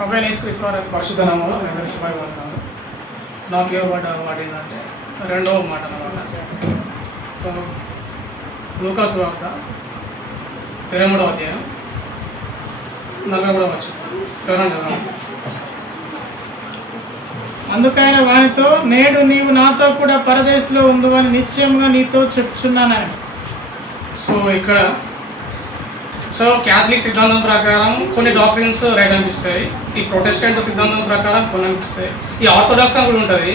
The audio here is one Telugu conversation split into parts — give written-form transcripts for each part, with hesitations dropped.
ప్రభువైన యేసుక్రీస్తు వారి పరిశుద్ధ నామములో నేను శుభాభివందనాలు. నాకు ఇవ్వబడ్డ మాట ఏంటంటే రెండవ మాట అన్నమాట. సో లూకా సువార్త 23వ అధ్యాయం 43వ వచనం. అందుకైన వానితో, నేడు నీవు నాతో కూడా పరదేశంలో ఉండు అని నిశ్చయంగా నీతో చెప్తున్నానని. సో క్యాథలిక్ సిద్ధాంతం ప్రకారం కొన్ని డాక్టరీన్స్ రైట్ అనిపిస్తాయి, ఈ ప్రొటెస్టెంట్ సిద్ధాంతం ప్రకారం కొన్ని అనిపిస్తాయి, ఈ ఆర్థోడాక్స్ అని కూడా ఉంటుంది,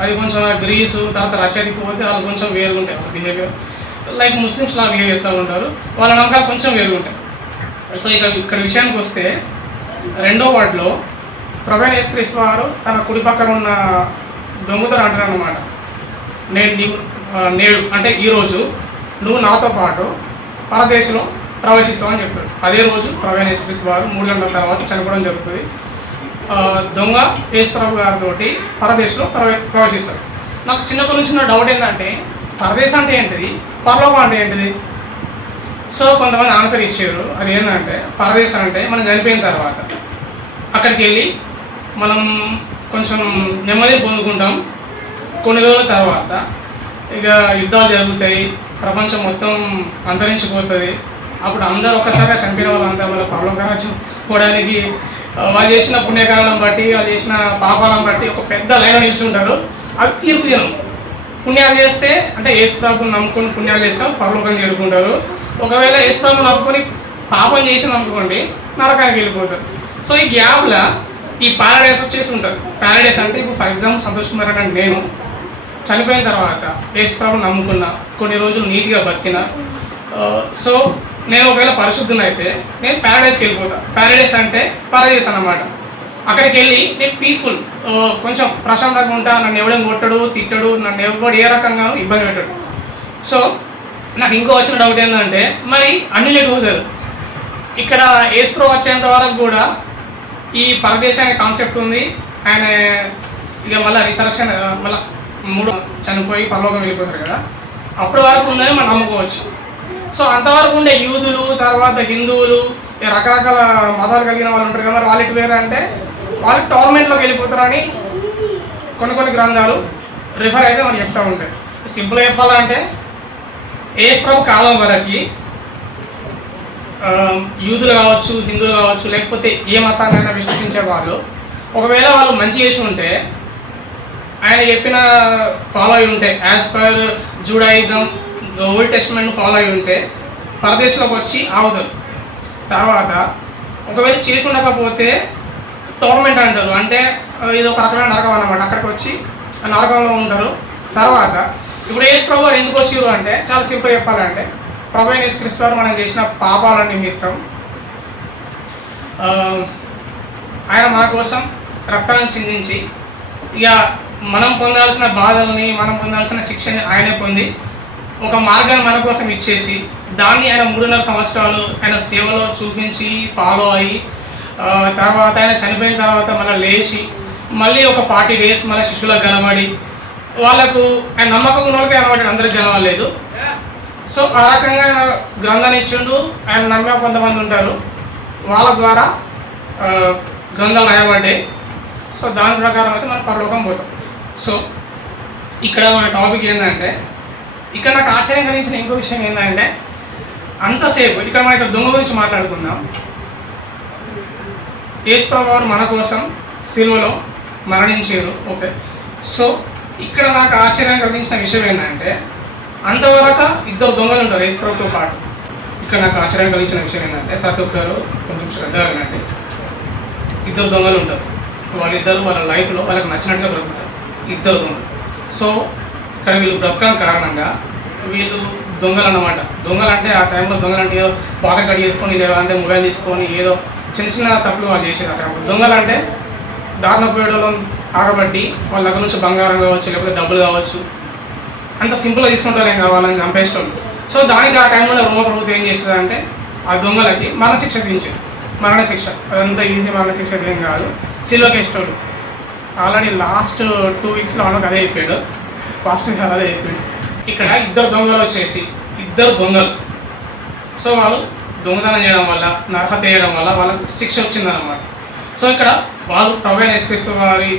అది కొంచెం గ్రీసు తర్వాత రష్యాకి పోతే వాళ్ళు కొంచెం వేరుగా ఉంటాయి వాళ్ళ బిహేవియర్, లైక్ ముస్లిమ్స్ లా బిహేవ్ చేస్తూ ఉంటారు, వాళ్ళ నమ్మకాలు కొంచెం వేరుగా ఉంటాయి. సో ఇక్కడ విషయానికి వస్తే రెండో వార్డులో ప్రభువైన యేసుక్రీస్తు వారు తన కుడి పక్కన ఉన్న దొంగతో అంటారు అన్నమాట, నేడు అంటే ఈరోజు నువ్వు నాతో పాటు పరదేశంలో ప్రవేశిస్తామని చెప్తాడు. అదే రోజు ప్రభువైన యేసుక్రీస్తు వారు 3 గంటల తర్వాత చనిపోవడం జరుగుతుంది. దొంగ యేసు ప్రభు గారితో పరదేశంలో ప్రవేశిస్తారు. నాకు చిన్నప్పటి నుంచి ఉన్న డౌట్ ఏంటంటే, పరదేశం అంటే ఏంటిది, పరలోకం అంటే ఏంటిది? సో కొంతమంది ఆన్సర్ ఇచ్చారు. అది ఏంటంటే, పరదేశం అంటే మనం చనిపోయిన తర్వాత అక్కడికి వెళ్ళి మనం కొంచెం నెమ్మది పొందుకుంటాం. కొన్ని రోజుల తర్వాత ఇక యుద్ధాలు జరుగుతాయి, ప్రపంచం మొత్తం అంతరించిపోతుంది. అప్పుడు అందరూ ఒక్కసారిగా చనిపోయిన వాళ్ళంతా వాళ్ళ పరలోకానికి పోవడానికి వాళ్ళు చేసిన పుణ్యకాలను బట్టి, వాళ్ళు చేసిన పాపాలను బట్టి ఒక పెద్ద లైన్ నిల్చుంటారు. అది తీర్పు దినం. పుణ్యాలు చేస్తే అంటే యేసు ప్రభువుని నమ్ముకొని పుణ్యాలు చేస్తాం, పరలోకం చేరుకుంటారు. ఒకవేళ యేసు ప్రభువుని నమ్ముకొని పాపం చేసి నమ్ముకోండి, నరకానికి వెళ్ళిపోతారు. సో ఈ గ్యాప్లో ఈ ప్యారడైస్ వచ్చేసి ఉంటుంది. ప్యారడైస్ అంటే ఇప్పుడు ఫర్ ఎగ్జాంపుల్ సంతోష్ కుమార్ అంటే నేను చనిపోయిన తర్వాత యేసు ప్రభువుని నమ్ముకున్నా, కొన్ని రోజులు నీతిగా బతికిన, సో నేను ఒకవేళ పరిశుద్ధుని అయితే నేను ప్యారడైస్కి వెళ్ళిపోతా. ప్యారడైస్ అంటే పరదేశం అన్నమాట. అక్కడికి వెళ్ళి నేను పీస్ఫుల్, కొంచెం ప్రశాంతంగా ఉంటా, నన్ను ఎవడేం కొట్టడు, తిట్టడు, నన్ను ఎవడు ఏ రకంగా ఇబ్బంది పెట్టాడు. సో నాకు ఇంకో వచ్చిన డౌట్ ఏంటంటే, మరి అన్ని లేకపోతారు ఇక్కడ యేసు ప్రభు వచ్చేంత వరకు కూడా ఈ పరదేశానికి కాన్సెప్ట్ ఉంది. ఆయన ఇక మళ్ళీ రిసరక్షన్ మళ్ళీ 3 చనిపోయి పరలోకం వెళ్ళిపోతారు కదా, అప్పటి వరకు ఉందని మనం నమ్ముకోవచ్చు. సో అంతవరకు ఉండే యూదులు, తర్వాత హిందువులు, రకరకాల మతాలు కలిగిన వాళ్ళు ఉంటారు కదా, మరి వాళ్ళు ఇటు వేరే అంటే వాళ్ళు టోర్నమెంట్లోకి వెళ్ళిపోతారని కొన్ని గ్రంథాలు రిఫర్ అయితే మనకి చెప్తూ ఉంటాయి. సింపుల్గా చెప్పాలంటే యేసు ప్రభు కాలం వరకు యూదులు కావచ్చు, హిందువులు కావచ్చు, లేకపోతే ఏ మతాన్నైనా విశ్వసించే వాళ్ళు ఒకవేళ వాళ్ళు మంచి చేసి ఉంటే, ఆయన చెప్పిన ఫాలో అయి ఉంటే, as per Judaism old testament follow అయి ఉంటే పరదేశంలోకి వచ్చి ఆవుతారు. తర్వాత ఒకవేళ చేసి ఉండకపోతే టోర్నమెంట్ అంటారు, అంటే ఇది ఒక రకమైన నరకం అన్నమాట. అక్కడికి వచ్చి నరకంలో ఉంటారు. తర్వాత ఇప్పుడు యేసు ప్రభు వారు ఎందుకు వచ్చారు అంటే, చాలా సింపుల్ చెప్పాలంటే, ప్రభువైన యేసుక్రీస్తు వారు మనం చేసిన పాపాల నిమిత్తం ఆయన మన కోసం రక్తాన్ని చిందించి, ఇక మనం పొందాల్సిన బాధల్ని, మనం పొందాల్సిన శిక్షని ఆయనే పొంది ఒక మార్గాన్ని మన కోసం ఇచ్చేసి, దాన్ని ఆయన 3.5 సంవత్సరాలు ఆయన సేవలో చూపించి ఫాలో అయ్యి, తర్వాత ఆయన చనిపోయిన తర్వాత మళ్ళీ లేచి మళ్ళీ ఒక 40 days మళ్ళీ శిష్యులకు కనబడి, వాళ్ళకు ఆయన నమ్మకం ఉన్న వాళ్ళకి కనబడి అందరికి కనబడలేదు. సో ఆ రకంగా గ్రంథాన్ని ఇచ్చిండు. ఆయన నమ్మే కొంతమంది ఉంటారు, వాళ్ళ ద్వారా గ్రంథాలు రాయబడ్డాయి. సో దాని ప్రకారం అయితే మనం పరలోకం పోతాం. సో ఇక్కడ మన టాపిక్ ఏంటంటే, ఇక్కడ నాకు ఆశ్చర్యం కలిగించిన ఇంకో విషయం ఏంటంటే, అంతసేపు ఇక్కడ మనం ఇక్కడ దొంగ గురించి మాట్లాడుకుందాం. యేసు ప్రభు వారు మన కోసం సిలువలో మరణించారు, ఓకే. సో ఇక్కడ నాకు ఆశ్చర్యం కలిగించిన విషయం ఏంటంటే, అంతవరకు 2 దొంగలు ఉంటారు యేసు ప్రభుతో పాటు. ఇక్కడ నాకు ఆశ్చర్యం కలిగించిన విషయం ఏంటంటే, ప్రతి ఒక్కరు కొంచెం శ్రద్ధగా వినండి. 2 దొంగలు ఉంటారు. వాళ్ళిద్దరు వాళ్ళ లైఫ్లో వాళ్ళకి నచ్చినట్టుగా బ్రతుకుతారు, 2 దొంగలు. సో ఇక్కడ వీళ్ళు బ్రతకడం కారణంగా వీళ్ళు దొంగలు అన్నమాట. దొంగలు అంటే ఆ టైంలో దొంగలు అంటే ఏదో పాకెట్ కట్ చేసుకొని, లేదంటే మొబైల్ తీసుకొని ఏదో చిన్న తప్పులు వాళ్ళు చేసేది ఆ టైంలో. దొంగలు అంటే దారుణ పోయేటోళ్ళు ఆగబట్టి వాళ్ళ దగ్గర నుంచి బంగారం కావచ్చు, లేకపోతే డబ్బులు కావచ్చు, అంత సింపుల్గా తీసుకుంటారు, ఏం కావాలని చంపేస్తాడు. సో దానికి ఆ టైంలో రోమ ప్రభుత్వం ఏం చేస్తుంది అంటే, ఆ దొంగలకి మరణశిక్ష విధించారు. మరణశిక్ష అదంతా ఈజీ మరణశిక్ష ఏం కాదు, సిల్వకి వేస్తాడు. ఆల్రెడీ లాస్ట్ 2 weeks మనకు అదే చెప్పాడు, ఫాస్ట్ అదే చెప్పాడు. ఇక్కడ 2 దొంగలు వచ్చేసి 2 దొంగలు. సో వాళ్ళు దొంగతనం చేయడం వల్ల, నరహత్య చేయడం వల్ల వాళ్ళకు శిక్ష వచ్చిందన్నమాట. సో ఇక్కడ వాళ్ళు ప్రభు అయిన యేసుక్రీస్తు వారి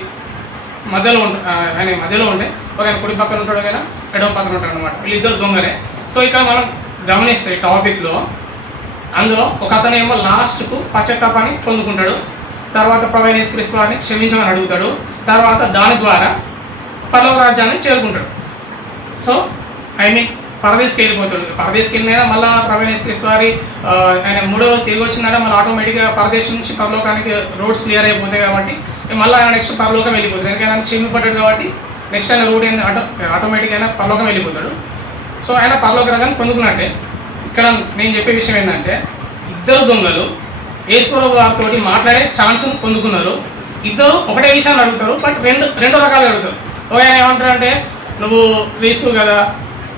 మధ్యలో ఆయన మధ్యలో ఉండే ఒక ఆయన కుడి పక్కన ఉంటాడు, ఆయన ఎడమ పక్కన ఉంటాడు అనమాట. వీళ్ళిద్దరు దొంగలే. సో ఇక్కడ మనం గమనిస్తే టాపిక్లో అందులో ఒక అతను ఏమో లాస్ట్కు పశ్చాత్తాపాన్ని పొందుకుంటాడు, తర్వాత ప్రభు అయిన యేసుక్రీస్తు వారిని క్షమించమని అడుగుతాడు, తర్వాత దాని ద్వారా పరలోక రాజ్యాన్ని చేరుకుంటాడు. సో పరదేశకి వెళ్ళిపోతాడు. పరదేశకి వెళ్ళినా మళ్ళీ ప్రభు అయిన యేసుక్రీస్తు వారి ఆయన 3వ రోజు తిరిగి వచ్చిందంటే మళ్ళీ ఆటోమేటిక్గా పరదేశం నుంచి పరలోకానికి రోడ్స్ క్లియర్ అయిపోతాయి కాబట్టి మళ్ళీ ఆయన నెక్స్ట్ పరలోకం వెళ్ళిపోతాడు. ఎందుకంటే ఆయన క్షమిపడ్డాడు కాబట్టి నెక్స్ట్ ఆయన రూట్ ఏంది ఆటోమేటిక్గా ఆయన పరలోకం వెళ్ళిపోతాడు. సో ఆయన పరలోక రాజ్యాన్ని పొందుకున్నట్టే. ఇక్కడ నేను చెప్పే విషయం ఏంటంటే ఇద్దరు దొంగలు యేసుప్రభు వారితో మాట్లాడే ఛాన్స్ను పొందుకున్నారు. ఇద్దరు ఒకటే విషయాన్ని అడుగుతారు, బట్ రెండు రకాలుగా అడుగుతారు. ఒక ఆయన ఏమంటారంటే నువ్వు క్రీస్తు కదా,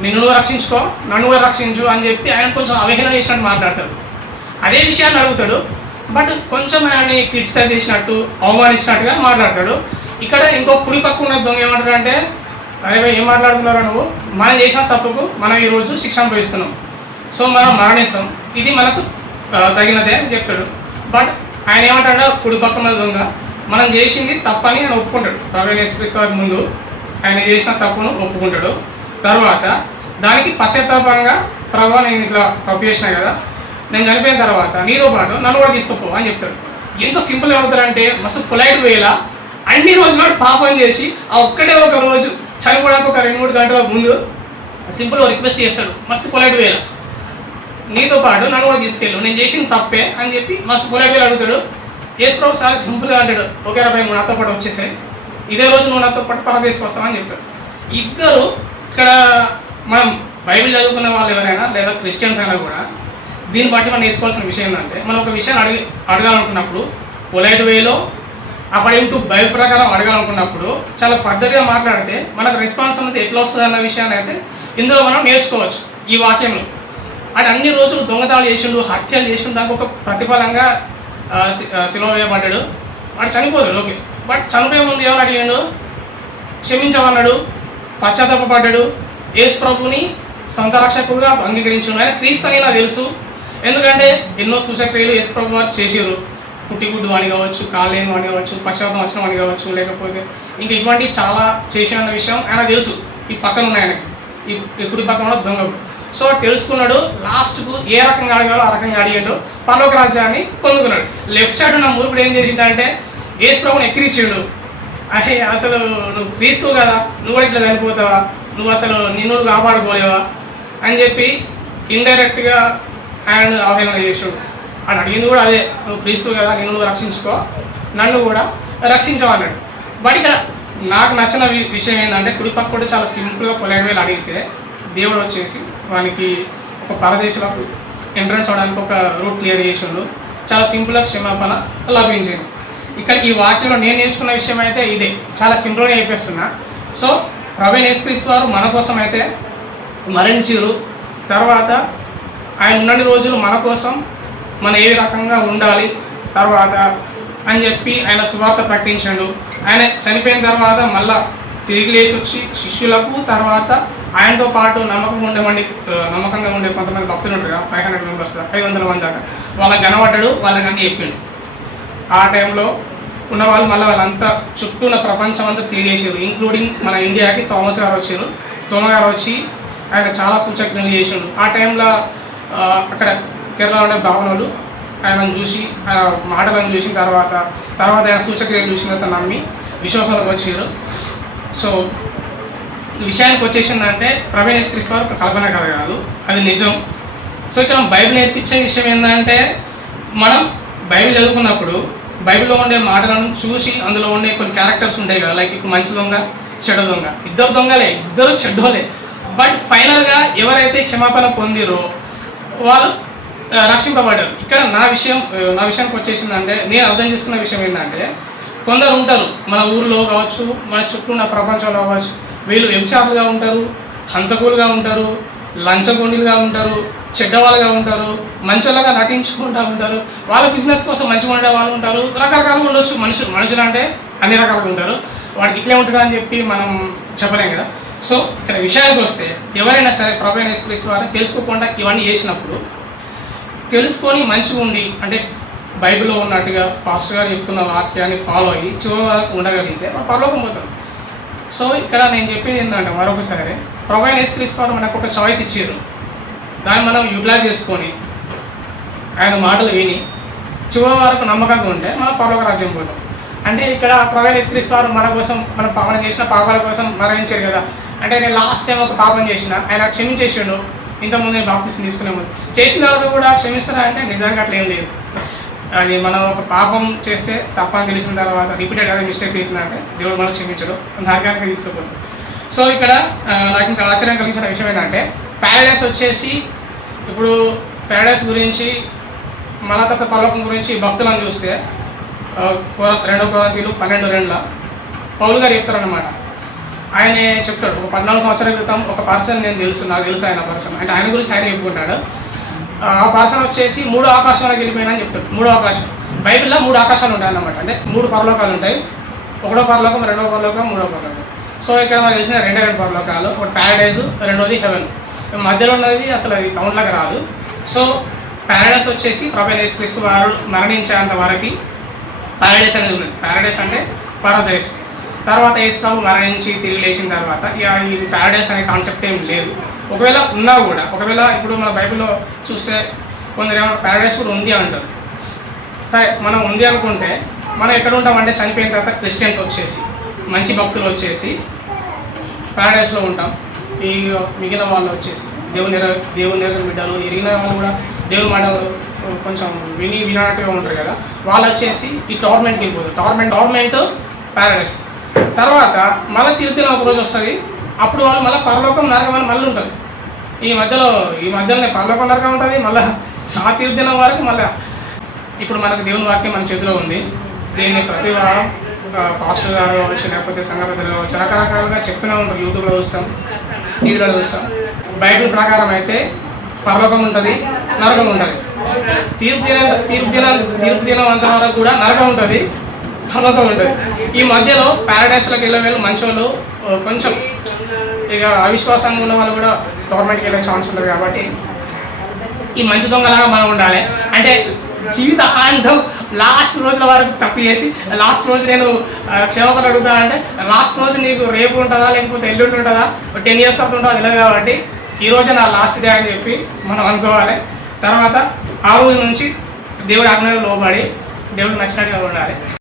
నిన్ను నువ్వు రక్షించుకో, నన్ను కూడా రక్షించు అని చెప్పి ఆయన కొంచెం అవహేళన చేసినట్టు మాట్లాడతాడు. అదే విషయాన్ని అడుగుతాడు, బట్ కొంచెం ఆయన్ని క్రిటిసైజ్ చేసినట్టు అవమానించినట్టుగా మాట్లాడతాడు. ఇక్కడ ఇంకో కుడి పక్క ఉన్న దొంగ ఏమంటాడంటే అరే ఏం మాట్లాడుతున్నారో నువ్వు, మనం చేసిన తప్పుకు మనం ఈరోజు శిక్ష అనుభవిస్తున్నాం, సో మనం మరణిస్తాం, ఇది మనకు తగినదే అని చెప్తాడు. బట్ ఆయన ఏమంటాడో కుడి పక్క ఉన్న దొంగ మనం చేసింది తప్పని ఆయన ఒప్పుకుంటాడు. ప్రభు అయిన యేసుక్రీస్తు వారి ముందు ఆయన చేసిన తప్పును ఒప్పుకుంటాడు. తర్వాత దానికి పశ్చాత్తాపంగా ప్రభు నేను ఇట్లా తప్పు చేసినా కదా, నేను చనిపోయిన తర్వాత నీతో పాటు నన్ను కూడా తీసుకుపో అని చెప్తాడు. ఎంత సింపుల్ అవుతారంటే మస్తు పొలైట్ వేలా అన్ని రోజులు పాపం చేసి ఆ ఒక్కటే ఒక రోజు చనిపోవడానికి ఒక 2-3 గంటల ముందు సింపుల్గా రిక్వెస్ట్ చేస్తాడు మస్తు పొలైట్ వేలా, నీతో పాటు నన్ను కూడా తీసుకెళ్ళు, నేను చేసిన తప్పే అని చెప్పి మస్తు పొలైట్ వేలు అడుగుతాడు. యేసుప్రభు చాలా సింపుల్గా అంటాడు, ఓకే రా నువ్వు నాతో పాటు వచ్చేసాయి, ఇదే రోజు నువ్వు నాతో పాటు పరదేశకు వస్తావని చెప్తాడు. ఇద్దరు ఇక్కడ మనం బైబిల్ చదువుకున్న వాళ్ళు ఎవరైనా లేదా క్రిస్టియన్స్ అయినా కూడా దీన్ని బట్టి మనం నేర్చుకోవాల్సిన విషయం ఏంటంటే మనం ఒక విషయాన్ని అడగాలనుకున్నప్పుడు పొలైట్ వేలో అకార్డింగ్ టు బైబిల్ ప్రకారం అడగాలనుకున్నప్పుడు చాలా పద్ధతిగా మాట్లాడితే మనకు రెస్పాన్స్ అనేది ఎట్లా వస్తుంది అన్న విషయాన్ని అయితే ఇందులో మనం నేర్చుకోవచ్చు. ఈ వాక్యంలో అటు అన్ని రోజులు దొంగతనాలు చేసిండు, హత్యలు చేసిండు, దానికి ఒక ప్రతిఫలంగా సిలువ వేయబడ్డాడు, వాడు చనిపోతాడు. ఓకే, బట్ చనిపోయే ముందు ఏమని అడిగాడు, క్షమించమన్నాడు, పశ్చాత్తాపడ్డాడు, యేసు ప్రభుని సొంత రక్షకుడుగా అంగీకరించాడు. ఆయన క్రీస్తు అని నాకు తెలుసు, ఎందుకంటే ఎన్నో సూచక్రియలు యేసు ప్రభు వారు చేసారు, పుట్టిగుడ్డు అని కావచ్చు, కాళ్ళేను అని కావచ్చు, పశ్చాత్తాపం వచ్చిన అని కావచ్చు, లేకపోతే ఇంక ఇటువంటివి చాలా చేసిన విషయం ఆయన తెలుసు. ఈ పక్కన ఉన్న ఆయనకి ఈ కుడి పక్కన ఉన్న దొంగ. సో తెలుసుకున్నాడు, లాస్ట్కు ఏ రకంగా అడిగాడో ఆ రకంగా అడిగాడు, పరలోక రాజ్యాన్ని పొందుకున్నాడు. లెఫ్ట్ సైడ్ ఉన్న మురుగుడు ఏం చేసిండంటే యేసు ప్రభుని ఎక్కిరించాడు. అరే అసలు నువ్వు క్రీస్తువు కదా, నువ్వు కూడా ఇట్లా చనిపోతావా, నువ్వు అసలు నిన్ను కాపాడుకోలేవా అని చెప్పి ఇండైరెక్ట్గా ఆయన అవహేళన చేసాడు. అని అడిగింది కూడా అదే, నువ్వు క్రీస్తువు కదా, నిన్ను నువ్వు రక్షించుకో, నన్ను కూడా రక్షించమన్నాడు. బట్ ఇక్కడ నాకు నచ్చిన విషయం ఏంటంటే కుడిపక్క కూడా చాలా సింపుల్గా పొలైట్ వేలు అడిగితే దేవుడు వచ్చేసి వానికి ఒక పరదేశంలోకి ఎంట్రన్స్ అవడానికి ఒక రూట్ క్లియర్ చేసిండు, చాలా సింపుల్గా క్షమాపణ లభించింది. ఇక్కడ ఈ వాక్యంలో నేను నేర్చుకున్న విషయం అయితే ఇదే, చాలా సింపుల్గా చెప్పేస్తున్నా. సో ప్రభు అయిన యేసుక్రీస్తు వారు మన కోసం అయితే మరణించారు, తర్వాత ఆయన ఉన్నన్ని రోజులు మన కోసం మనం ఏ రకంగా ఉండాలి తర్వాత అని చెప్పి ఆయన సువార్త ప్రకటించాడు. ఆయన చనిపోయిన తర్వాత మళ్ళా తిరిగి లేచి వచ్చి శిష్యులకు తర్వాత ఆయనతో పాటు నమ్మకంగా ఉండే కొంతమంది భక్తులు ఉంటారు, 500 మెంబర్స్ 500 మంది దాకా, వాళ్ళకి కనబడ్డాడు, వాళ్ళకి అన్నీ చెప్పిండు. ఆ టైంలో ఉన్న వాళ్ళు మళ్ళీ వాళ్ళంతా చుట్టూ ఉన్న ప్రపంచం అంతా తిరిగేసారు, ఇంక్లూడింగ్ మన ఇండియాకి థామస్ గారు వచ్చారు. థోమా గారు వచ్చి ఆయన చాలా సూచక్రియలు చేసిండు. ఆ టైంలో అక్కడ కేరళ ఉండే భావనలు ఆయనను చూసి ఆయన మాటలను చూసిన తర్వాత ఆయన సూచక్రియలు చూసిన తర్వాత నమ్మి విశ్వాసంలోకి వచ్చారు. సో ఈ విషయానికి వచ్చేసిందంటే ప్రభు అయిన యేసుక్రీస్తు వారు ఒక కల్పన కథ కాదు, అది నిజం. సో ఇక్కడ బైబిల్ నేర్పించే విషయం ఏంటంటే మనం బైబిల్ చదువుకున్నప్పుడు బైబిల్లో ఉండే మాటలను చూసి అందులో ఉండే కొన్ని క్యారెక్టర్స్ ఉంటాయి కదా, లైక్ ఇప్పుడు మంచి దొంగ చెడ్డ దొంగ, ఇద్దరు దొంగలే, ఇద్దరు చెడ్డోలే, బట్ ఫైనల్గా ఎవరైతే క్షమాపణ పొందిరో వాళ్ళు రక్షింపబడ్డారు. ఇక్కడ నా విషయానికి వచ్చేసిందంటే నేను అర్థం చేసుకున్న విషయం ఏంటంటే కొందరు ఉంటారు మన ఊరిలో కావచ్చు, మన చుట్టూ ఉన్న ప్రపంచంలో కావచ్చు, వీళ్ళు వ్యభిచారులుగా ఉంటారు, హంతకులుగా ఉంటారు, లంచగొండిలుగా ఉంటారు, చెడ్డవాళ్ళుగా ఉంటారు, మంచిగా నటించుకుంటూ ఉంటారు, వాళ్ళ బిజినెస్ కోసం మంచిగా ఉండే వాళ్ళు ఉంటారు, రకరకాలుగా ఉండొచ్చు. మనుషులు అంటే అన్ని రకాలుగా ఉంటారు, వాడికి ఇట్లే ఉంటాడు అని చెప్పి మనం చెప్పలేం కదా. సో ఇక్కడ విషయానికి వస్తే ఎవరైనా సరే ప్రభు అయిన యేసుక్రీస్తు వారిని తెలుసుకోకుండా ఇవన్నీ చేసినప్పుడు తెలుసుకొని మంచిగా ఉండి అంటే బైబిల్లో ఉన్నట్టుగా పాస్టర్ గారు చెప్తున్న వాక్యాన్ని ఫాలో అయ్యి చివరి వరకు ఉండగలిగితే మనం పరలోకం పోతాం. సో ఇక్కడ నేను చెప్పేది ఏంటంటే మరొకసారి ప్రభు అయిన యేసుక్రీస్తు వారు మనకు ఒక చాయిస్ ఇచ్చారు. దాన్ని మనం యూటిలైజ్ చేసుకొని ఆయన మాటలు విని చివరి వరకు నమ్మకంగా ఉంటే మనం పరలోక రాజ్యం పోతాం. అంటే ఇక్కడ ప్రభు అయిన యేసుక్రీస్తు వారు మన కోసం మనం చేసిన పాపాల కోసం మరణించారు కదా. అంటే నేను లాస్ట్ టైం ఒక పాపం చేసిన ఆయన క్షమించేసిండు. ఇంతకుముందు నేను బాప్తిసం తీసుకునే ముందు చేసిన తర్వాత కూడా క్షమిస్తారా అంటే నిజంగా అట్లా ఏం లేదు. అది మనం ఒక పాపం చేస్తే తప్పని తెలిసిన తర్వాత రిపీటెడ్ అదే మిస్టేక్స్ చేసినాక దేవుడు మనం క్షమించడు, నరకానికి తీసుకుపోతాడు. సో ఇక్కడ నాకు ఇంకా ఆశ్చర్యం కలిగించిన విషయం ఏంటంటే ప్యారడైస్ వచ్చేసి ఇప్పుడు ప్యారడైస్ గురించి మళ్ళా తర్వాత పరలోకం గురించి భక్తులను చూస్తే 2 కొరింథీయులు 12:2 పౌలు గారు చెప్తారనమాట. ఆయనే చెప్తాడు, ఒక 14 సంవత్సరాల క్రితం ఒక పర్సన్ నాకు తెలుసు ఆయన పర్సన్ అంటే ఆయన గురించి ఆయన చెప్పుకుంటాడు. ఆ పర్సన్ వచ్చేసి 3 ఆకాశాలకు వెళ్ళిపోయినా చెప్తాడు. 3వ ఆకాశం బైబిల్లో 3 ఆకాశాలు ఉంటాయి అన్నమాట. అంటే 3 పరలోకాలు ఉంటాయి. 1వ పరలోకం, 2వ పరలోకం, 3వ పరలోకం. సో ఇక్కడ మనకు తెలిసిన 2 పరలోకాలు, ఒకటి ప్యారడైజ్, రెండోది హెవెన్. మధ్యలో ఉన్నది అసలు అది కౌంట్లోకి రాదు. సో ప్యారడైస్ వచ్చేసి ప్రభు అయిన యేసుక్రీస్తు వారు మరణించేంత వరకు ప్యారడైస్ అనేది ఉన్నది. ప్యారడైస్ అంటే పరదేశం. తర్వాత యేసు ప్రభు మరణించి తిరిగి లేచిన తర్వాత ఈ ప్యారడైస్ అనే కాన్సెప్ట్ ఏం లేదు. ఒకవేళ ఉన్నా కూడా, ఒకవేళ ఇప్పుడు మన బైబిల్లో చూస్తే కొందరు ఏమన్నా ప్యారడైస్ కూడా ఉంది అంటారు. సరే మనం ఉంది అనుకుంటే మనం ఎక్కడ ఉంటామంటే చనిపోయిన తర్వాత క్రిస్టియన్స్ వచ్చేసి మంచి భక్తులు వచ్చేసి ప్యారడైస్లో ఉంటాం. ఈ మిగిలిన వాళ్ళు వచ్చేసి దేవుని బిడ్డలు ఎరిగిన వాళ్ళు కూడా దేవుని మాటలు కొంచెం వినట్టుగా ఉంటారు కదా, వాళ్ళు వచ్చేసి ఈ టోర్మెంట్కి వెళ్ళిపోతారు. Torment Paradise. తర్వాత మళ్ళీ తీర్పుదినం ఒక రోజు వస్తుంది. అప్పుడు వాళ్ళు మళ్ళీ పరలోకం నరకం అని మళ్ళీ ఉంటుంది. ఈ మధ్యలోనే పరలోకం నరకం ఉంటుంది. మళ్ళీ ఆ తీర్పుదినం వరకు మళ్ళీ ఇప్పుడు మనకు దేవుని వాక్యం మన చేతిలో ఉంది. దీన్ని ప్రతి వారం పాస్టర్ గారు కావచ్చు, లేకపోతే సంఘ పెద్దలు కావచ్చు, రకరకాలుగా చెప్తూనే ఉంటారు. యూట్యూబ్లో చూస్తాం, టీవీలో చూస్తాం. బైబిల్ ప్రకారం అయితే పరలోకం ఉంటుంది, నరకం ఉంటుంది. తీర్పు దినం అంతవరకు కూడా నరకం ఉంటుంది, పరలోకం ఉంటుంది. ఈ మధ్యలో ప్యారడైస్లోకి వెళ్ళే మంచి వాళ్ళు కొంచెం ఇక అవిశ్వాసంగా ఉన్న వాళ్ళు కూడా గవర్నమెంట్కి వెళ్ళే ఛాన్స్ ఉంటుంది. కాబట్టి ఈ మంచి దొంగలాగా మనం ఉండాలి. అంటే జీవితాంతం లాస్ట్ రోజుల వరకు తప్పు చేసి లాస్ట్ రోజు నేను క్షమాపణ అడుగుతానంటే లాస్ట్ రోజు నీకు రేపు ఉంటుందా లేకపోతే ఎల్లుండి ఉంటుందా 10 years తర్వాత ఉంటుందా తెలియదు. కాబట్టి ఈ రోజే నా లాస్ట్ డే అని చెప్పి మనం అనుకోవాలి. తర్వాత ఆ రోజు నుంచి దేవుడి ఆజ్ఞలు లోబడి దేవుడికి నచ్చినట్టుగా ఉండాలి.